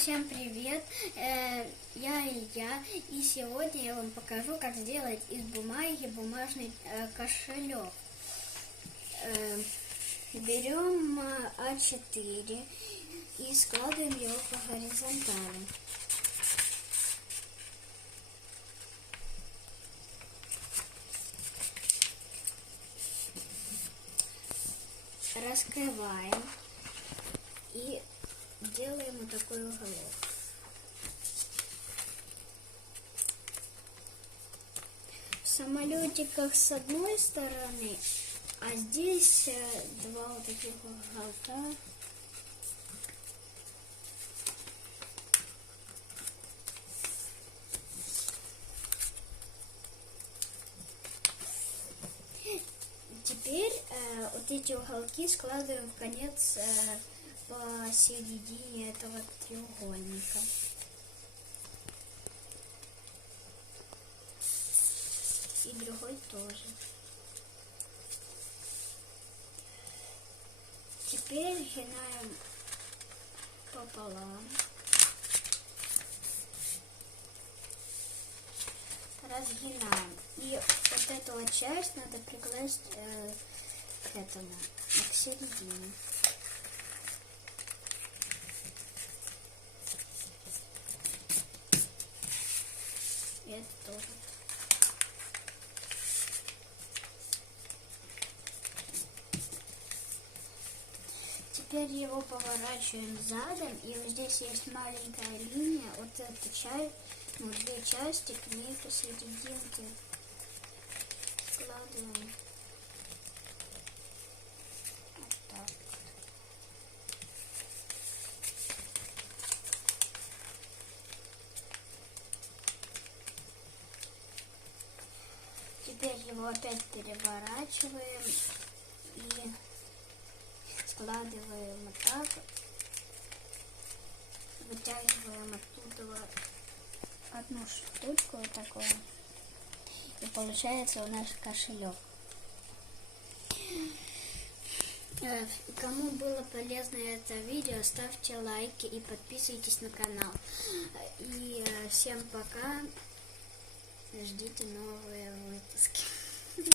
Всем привет! Я Илья, и сегодня я вам покажу, как сделать из бумаги бумажный кошелек. Берем А4 и складываем его по горизонтали. Раскрываем и делаем вот такой уголок. В самолетиках с одной стороны, а здесь два вот таких уголка. Теперь вот эти уголки складываем в конец посередине этого треугольника. И другой тоже. Теперь сгинаем пополам. Разгинаем. И вот эту вот часть надо приклеить к этому, к середине. И это тоже. Теперь его поворачиваем задом, и вот здесь есть маленькая линия, вот эта часть, две части, к ней посерединке складываем вот так. Теперь его опять переворачиваем и складываем вот так, вытягиваем оттуда одну штучку вот такую, и получается у нас кошелек. Кому было полезно это видео, ставьте лайки и подписывайтесь на канал. И всем пока, ждите новые выпуски.